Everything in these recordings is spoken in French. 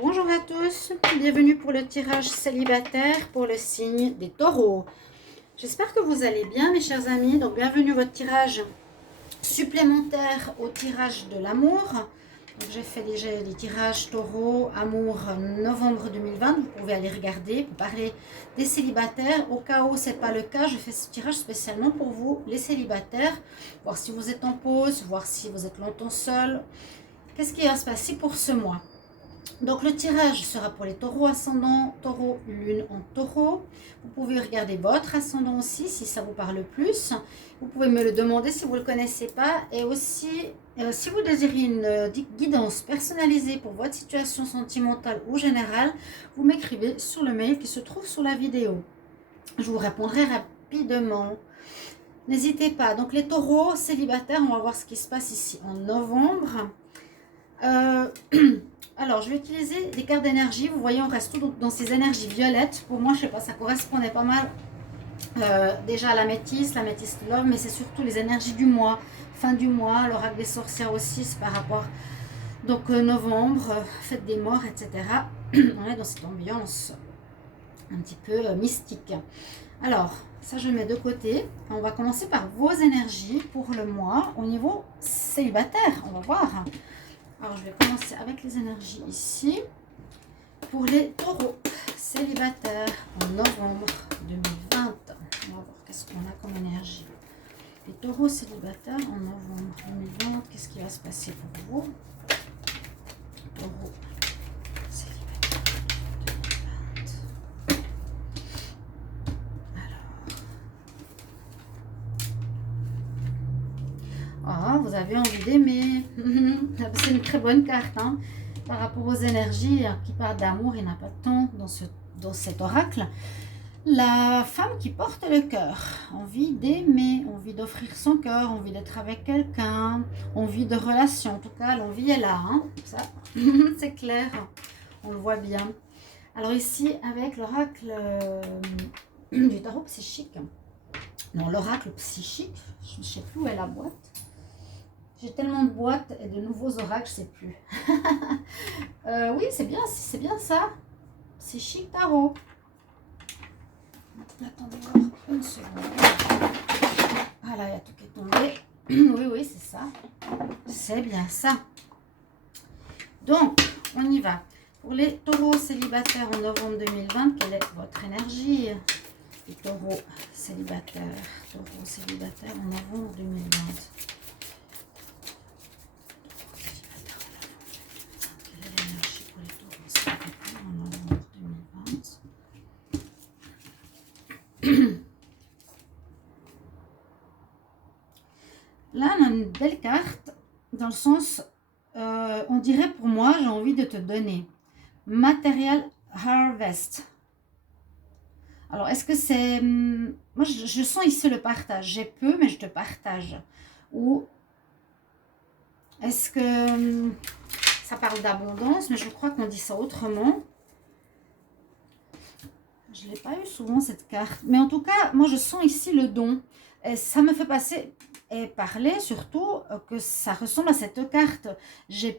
Bonjour à tous, bienvenue pour le tirage célibataire pour le signe des taureaux. J'espère que vous allez bien mes chers amis, donc bienvenue à votre tirage supplémentaire au tirage de l'amour. J'ai fait déjà les tirages taureau, amour novembre 2020, vous pouvez aller regarder pour parler des célibataires. Au cas où ce n'est pas le cas, je fais ce tirage spécialement pour vous les célibataires, voir si vous êtes en pause, voir si vous êtes longtemps seul. Qu'est-ce qui va se passer pour ce mois? Donc le tirage sera pour les taureaux ascendant, taureau, lune en taureau. Vous pouvez regarder votre ascendant aussi si ça vous parle plus. Vous pouvez me le demander si vous ne le connaissez pas. Et aussi, si vous désirez une guidance personnalisée pour votre situation sentimentale ou générale, vous m'écrivez sur le mail qui se trouve sous la vidéo. Je vous répondrai rapidement. N'hésitez pas. Donc les taureaux célibataires, on va voir ce qui se passe ici en novembre. Alors, je vais utiliser des cartes d'énergie. Vous voyez, on reste tout dans ces énergies violettes. Pour moi, je sais pas, ça correspondait pas mal déjà à l'améthyste love, mais c'est surtout les énergies du mois, fin du mois, l'oracle des sorcières aussi, c'est par rapport, donc novembre, fête des morts, etc. On est dans cette ambiance un petit peu mystique. Alors, ça je mets de côté. On va commencer par vos énergies pour le mois au niveau célibataire. On va voir. Alors, je vais commencer avec les énergies ici. Pour les taureaux célibataires en novembre 2020. On va voir qu'est-ce qu'on a comme énergie. Les taureaux célibataires en novembre 2020. Qu'est-ce qui va se passer pour vous? Taureaux célibataires 2020. Alors. Ah, vous avez envie d'aimer. C'est une très bonne carte, hein. Par rapport aux énergies qui parlent d'amour, il n'y en a pas tant dans cet oracle. La femme qui porte le cœur, envie d'aimer, envie d'offrir son cœur, envie d'être avec quelqu'un, envie de relation. En tout cas, l'envie est là, hein. Ça, c'est clair, on le voit bien. Alors ici, avec l'oracle du tarot psychique, non, l'oracle psychique, je ne sais plus où est la boîte. J'ai tellement de boîtes et de nouveaux oracles, je ne sais plus. Oui, c'est bien ça. Psychique tarot. Attendez voir une seconde. Voilà, il y a tout qui est tombé. Oui, c'est ça. C'est bien ça. Donc, on y va. Pour les taureaux célibataires en novembre 2020, quelle est votre énergie? Les taureaux célibataires en novembre 2020. Là, on a une belle carte, dans le sens, on dirait pour moi, j'ai envie de te donner. Material Harvest. Alors, est-ce que c'est... Moi, je sens ici le partage. J'ai peu, mais je te partage. Ou est-ce que ça parle d'abondance, mais je crois qu'on dit ça autrement. Je ne l'ai pas eu souvent, cette carte. Mais en tout cas, moi, je sens ici le don. Et ça me fait passer... Et parler surtout que ça ressemble à cette carte. J'ai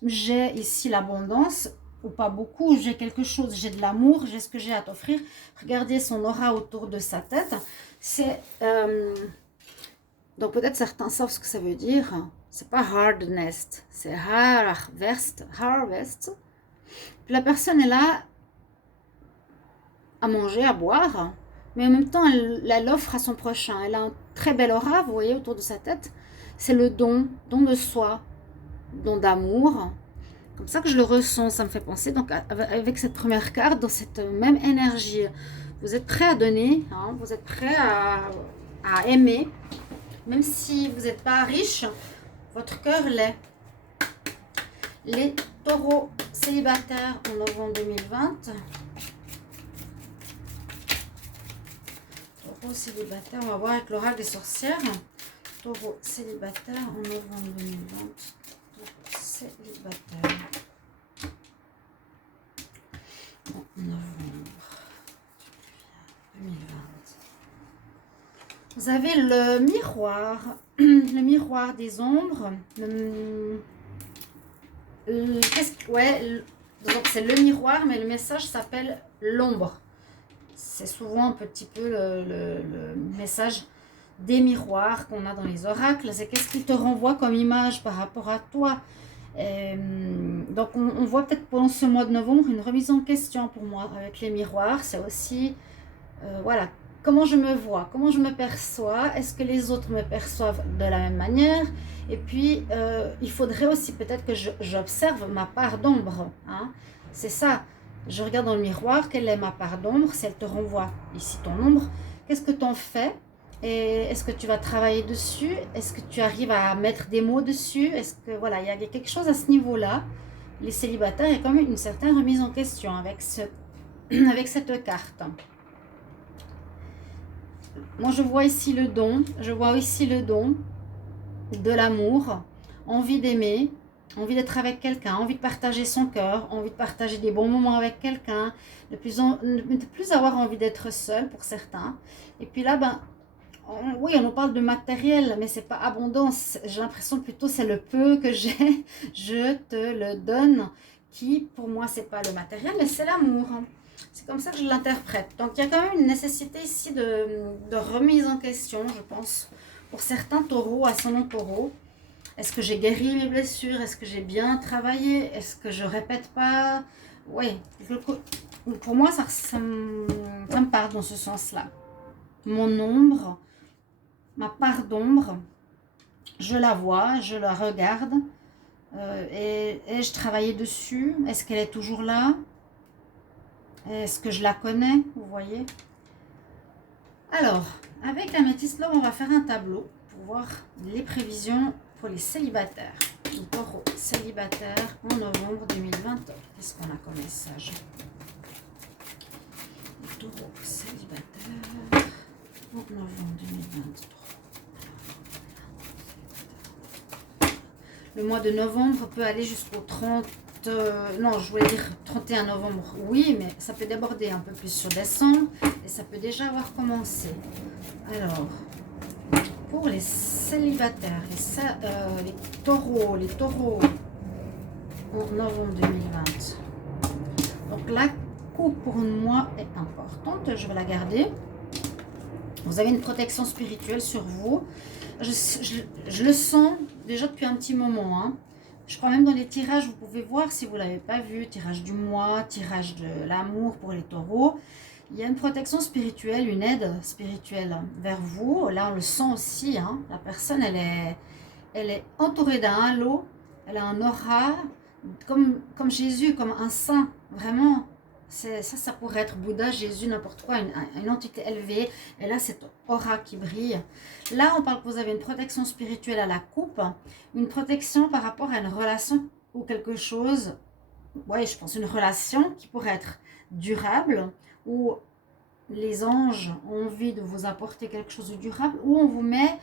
ici l'abondance, ou pas beaucoup, j'ai quelque chose, j'ai de l'amour, j'ai ce que j'ai à t'offrir. Regardez son aura autour de sa tête. C'est donc peut-être certains savent ce que ça veut dire. C'est pas hardness, c'est harvest. Puis la personne est là à manger, à boire, mais en même temps elle offre à son prochain. Elle a un très belle aura, vous voyez, autour de sa tête. C'est le don de soi, don d'amour. Comme ça que je le ressens, ça me fait penser. Donc avec cette première carte, dans cette même énergie, vous êtes prêt à donner, hein, vous êtes prêt à aimer, même si vous n'êtes pas riche, votre cœur l'est. Les taureaux célibataires en novembre 2020. Taureaux célibataires, on va voir avec l'oracle des sorcières. Taureaux célibataires en novembre 2020. Taureaux célibataires. En novembre 2020. Vous avez le miroir des ombres. Donc c'est le miroir, mais le message s'appelle l'ombre. C'est souvent un petit peu le message des miroirs qu'on a dans les oracles. C'est qu'est-ce qui te renvoie comme image par rapport à toi. Donc on voit peut-être pendant ce mois de novembre une remise en question pour moi avec les miroirs. C'est aussi, voilà, comment je me vois, comment je me perçois, est-ce que les autres me perçoivent de la même manière? Et puis, il faudrait aussi peut-être que j'observe ma part d'ombre. Hein. C'est ça. Je regarde dans le miroir, quelle est ma part d'ombre? Si elle te renvoie ici ton ombre, qu'est-ce que tu en fais? Et est-ce que tu vas travailler dessus? Est-ce que tu arrives à mettre des mots dessus? Est-ce que, voilà, il y a quelque chose à ce niveau-là. Les célibataires, il y a quand même une certaine remise en question avec avec cette carte. Moi, je vois ici le don. Je vois ici le don de l'amour, envie d'aimer, envie d'être avec quelqu'un, envie de partager son cœur, envie de partager des bons moments avec quelqu'un, de plus avoir envie d'être seul pour certains. Et puis là, ben, oui, on nous parle de matériel, mais c'est pas abondance. J'ai l'impression plutôt c'est le peu que j'ai, je te le donne, qui pour moi c'est pas le matériel, mais c'est l'amour. C'est comme ça que je l'interprète. Donc il y a quand même une nécessité ici de remise en question, je pense, pour certains taureaux, ascendant taureau. Est-ce que j'ai guéri mes blessures? Est-ce que j'ai bien travaillé? Est-ce que je répète pas? Oui, pour moi ça me parle dans ce sens-là. Mon ombre, ma part d'ombre, je la vois, je la regarde et je travaillais dessus. Est-ce qu'elle est toujours là? Est-ce que je la connais? Vous voyez? Alors, avec l'améthyste l'or, on va faire un tableau pour voir les prévisions pour les célibataires. Les taureaux célibataires en novembre 2020. Qu'est-ce qu'on a comme message? Les taureaux célibataires en novembre 2023. Le mois de novembre peut aller jusqu'au 30, non, je voulais dire 31 novembre, oui, mais ça peut déborder un peu plus sur décembre et ça peut déjà avoir commencé. Alors, pour les célibataires, les taureaux en novembre 2020. Donc la coupe pour moi est importante, je vais la garder. Vous avez une protection spirituelle sur vous. Je le sens déjà depuis un petit moment. Hein. Je crois même dans les tirages, vous pouvez voir si vous ne l'avez pas vu, tirage du mois, tirage de l'amour pour les taureaux. Il y a une protection spirituelle, une aide spirituelle vers vous. Là, on le sent aussi. Hein. La personne, elle est entourée d'un halo. Elle a un aura, comme Jésus, comme un saint. Vraiment, ça pourrait être Bouddha, Jésus, n'importe quoi, une entité élevée. Et là, cette aura qui brille. Là, on parle que vous avez une protection spirituelle à la coupe. Une protection par rapport à une relation ou quelque chose. Oui, je pense une relation qui pourrait être durable, où les anges ont envie de vous apporter quelque chose de durable, où on vous met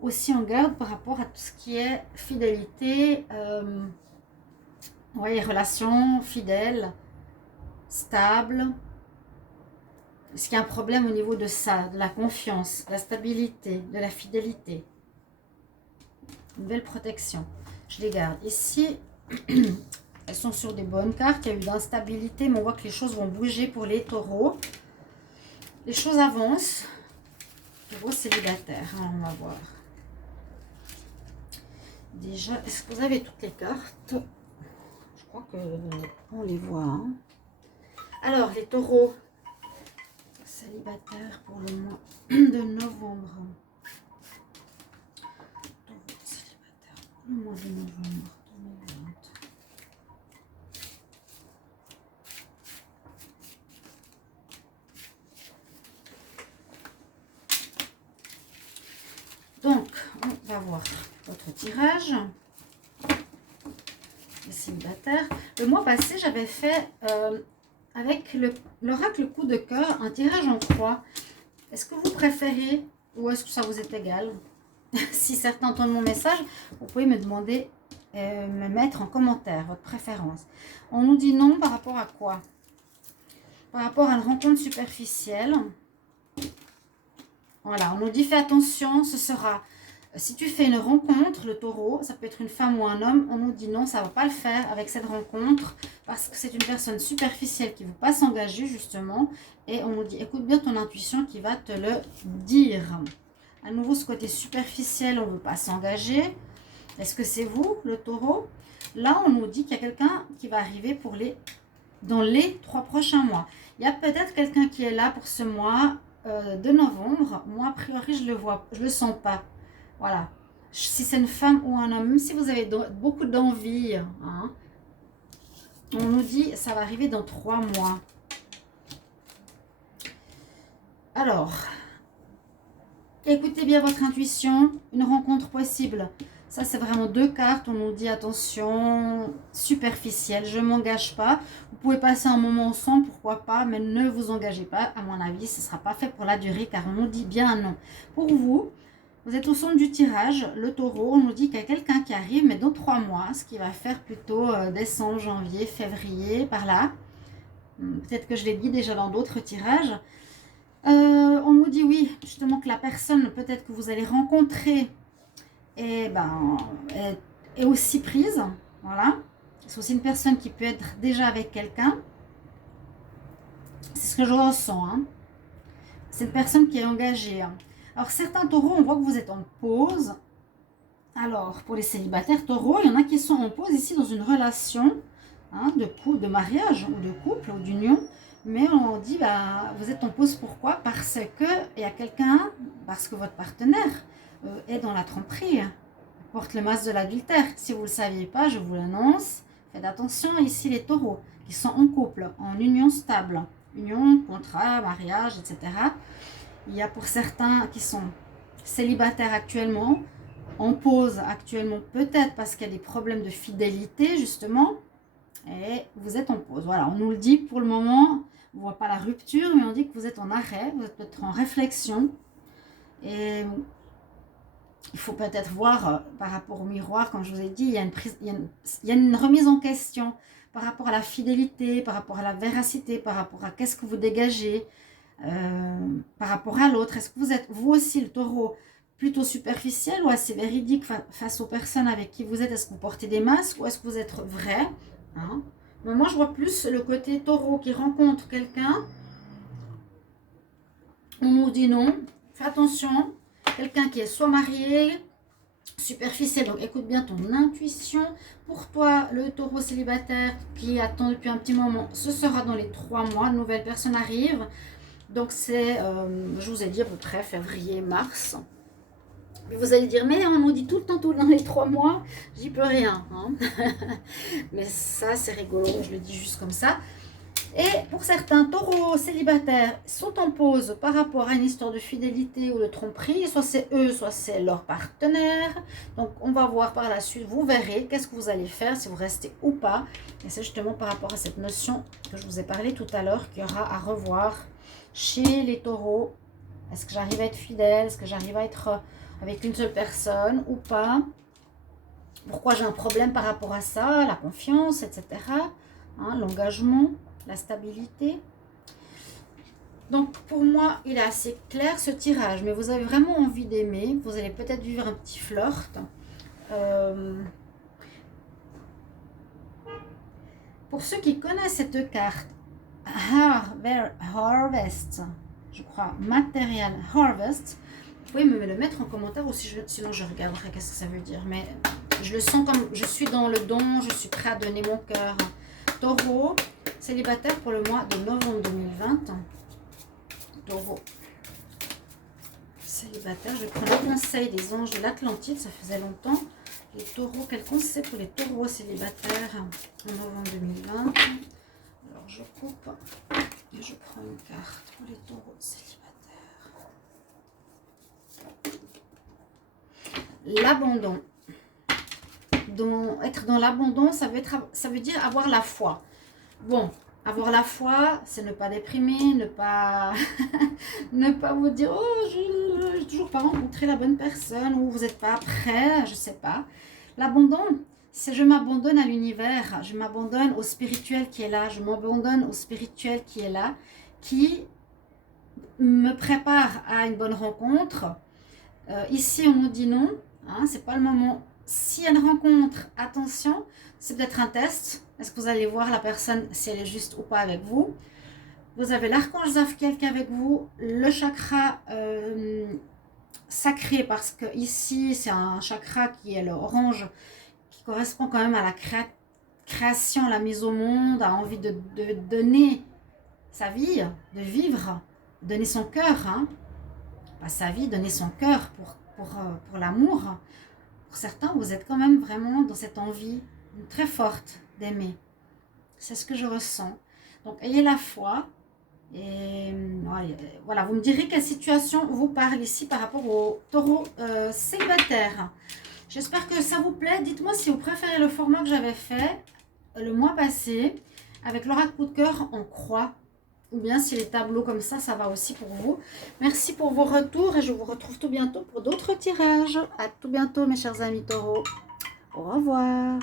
aussi en garde par rapport à tout ce qui est fidélité, relations fidèles, stables. Est-ce qu'il y a un problème au niveau de ça, de la confiance, de la stabilité, de la fidélité? Une belle protection. Je les garde. Ici, elles sont sur des bonnes cartes. Il y a eu d'instabilité, mais on voit que les choses vont bouger pour les taureaux. Les choses avancent. Taureaux célibataires, hein, on va voir. Déjà, est-ce que vous avez toutes les cartes? Je crois qu'on les voit. Hein. Alors, les taureaux célibataires pour le mois de novembre. Taureaux célibataires pour le mois de novembre 2020. Donc, on va voir votre tirage. Les célibataires. Le mois passé, j'avais fait avec l'oracle coup de cœur un tirage en croix. Est-ce que vous préférez ou est-ce que ça vous est égal? Si certains entendent mon message, vous pouvez me demander, me mettre en commentaire votre préférence. On nous dit non par rapport à quoi? Par rapport à une rencontre superficielle. Voilà, on nous dit fais attention, ce sera Si tu fais une rencontre, le taureau, ça peut être une femme ou un homme, on nous dit non, ça ne va pas le faire avec cette rencontre parce que c'est une personne superficielle qui ne veut pas s'engager justement. Et on nous dit écoute bien ton intuition qui va te le dire. À nouveau, ce côté superficiel, on ne veut pas s'engager. Est-ce que c'est vous, le taureau? Là, on nous dit qu'il y a quelqu'un qui va arriver dans les 3 prochains mois. Il y a peut-être quelqu'un qui est là pour ce mois de novembre. Moi, a priori, je le sens pas. Voilà. Si c'est une femme ou un homme, même si vous avez beaucoup d'envie, hein, on nous dit ça va arriver dans 3 mois. Alors, écoutez bien votre intuition, une rencontre possible. Ça, c'est vraiment 2 cartes. On nous dit attention, superficielle, je ne m'engage pas. Vous pouvez passer un moment ensemble, pourquoi pas, mais ne vous engagez pas. À mon avis, ce ne sera pas fait pour la durée car on nous dit bien non. Pour vous, vous êtes au centre du tirage, le taureau. On nous dit qu'il y a quelqu'un qui arrive, mais dans 3 mois, ce qui va faire plutôt décembre, janvier, février, par là. Peut-être que je l'ai dit déjà dans d'autres tirages. On nous dit oui, justement que la personne peut-être que vous allez rencontrer est aussi prise. Voilà. C'est aussi une personne qui peut être déjà avec quelqu'un. C'est ce que je ressens. Hein. C'est une personne qui est engagée. Hein. Alors certains taureaux, on voit que vous êtes en pause. Alors pour les célibataires taureaux, il y en a qui sont en pause ici dans une relation hein, de mariage ou de couple ou d'union. Mais on dit, vous êtes en pause, pourquoi? Parce que il y a quelqu'un, parce que votre partenaire est dans la tromperie, porte le masque de l'adultère. Si vous ne le saviez pas, je vous l'annonce. Faites attention, ici les taureaux qui sont en couple, en union stable, union, contrat, mariage, etc. Il y a pour certains qui sont célibataires actuellement, en pause actuellement, peut-être parce qu'il y a des problèmes de fidélité justement, et vous êtes en pause. Voilà, on nous le dit pour le moment. On ne voit pas la rupture, mais on dit que vous êtes en arrêt, vous êtes peut-être en réflexion. Et il faut peut-être voir par rapport au miroir, comme je vous ai dit, il y a une remise en question par rapport à la fidélité, par rapport à la véracité, par rapport à qu'est-ce que vous dégagez, par rapport à l'autre. Est-ce que vous êtes, vous aussi, le taureau, plutôt superficiel ou assez véridique face aux personnes avec qui vous êtes? Est-ce que vous portez des masques ou est-ce que vous êtes vrai hein? Mais moi, je vois plus le côté taureau qui rencontre quelqu'un. On nous dit non. Fais attention. Quelqu'un qui est soit marié, superficiel. Donc, écoute bien ton intuition. Pour toi, le taureau célibataire qui attend depuis un petit moment, ce sera dans les 3 mois. Une nouvelle personne arrive. Donc, c'est, je vous ai dit à peu près février, mars. Vous allez dire, mais on nous dit tout le temps, tout dans les 3 mois, j'y peux rien. Hein. Mais ça, c'est rigolo, je le dis juste comme ça. Et pour certains taureaux célibataires sont en pause par rapport à une histoire de fidélité ou de tromperie, soit c'est eux, soit c'est leur partenaire. Donc, on va voir par la suite, vous verrez qu'est-ce que vous allez faire, si vous restez ou pas. Et c'est justement par rapport à cette notion que je vous ai parlé tout à l'heure, qu'il y aura à revoir chez les taureaux. Est-ce que j'arrive à être fidèle? Est-ce que j'arrive à être avec une seule personne ou pas? Pourquoi j'ai un problème par rapport à ça? La confiance, etc. Hein, l'engagement, la stabilité. Donc pour moi, il est assez clair ce tirage. Mais vous avez vraiment envie d'aimer. Vous allez peut-être vivre un petit flirt. Pour ceux qui connaissent cette carte, Harvest, je crois, Material Harvest, vous pouvez me le mettre en commentaire ou sinon je regarderai qu'est-ce que ça veut dire. Mais je le sens comme je suis dans le don, je suis prêt à donner mon cœur. Taureau, célibataire pour le mois de novembre 2020. Taureau, célibataire, je prends le conseil des anges de l'Atlantide, ça faisait longtemps. Les taureaux, quel conseil pour les taureaux célibataires en novembre 2020? Alors je coupe et je prends une carte pour les taureaux célibataires. L'abandon. Être dans l'abandon, ça veut dire avoir la foi. Bon, avoir la foi, c'est ne pas déprimer, ne pas ne pas vous dire oh je n'ai toujours pas rencontré la bonne personne ou vous n'êtes pas prêt, je sais pas. L'abandon, c'est je m'abandonne à l'univers, je m'abandonne au spirituel qui est là, je m'abandonne au spirituel qui est là, qui me prépare à une bonne rencontre. Ici, on nous dit non. Hein, c'est pas le moment. S'il y a une rencontre, attention, c'est peut-être un test. Est-ce que vous allez voir la personne, si elle est juste ou pas avec vous? Vous avez l'archange Zadkiel qui est avec vous, le chakra sacré, parce que ici, c'est un chakra qui est l'orange, qui correspond quand même à la création, la mise au monde, à envie de donner sa vie, de vivre, donner son cœur, hein. Pas sa vie, donner son cœur pour l'amour. Pour certains, vous êtes quand même vraiment dans cette envie très forte d'aimer. C'est ce que je ressens. Donc, ayez la foi. Et voilà, vous me direz quelle situation vous parle ici par rapport au taureau célibataire. J'espère que ça vous plaît. Dites-moi si vous préférez le format que j'avais fait le mois passé avec l'oracle coup de cœur en croix. Ou bien si les tableaux comme ça va aussi pour vous. Merci pour vos retours et je vous retrouve tout bientôt pour d'autres tirages. À tout bientôt mes chers amis taureaux. Au revoir.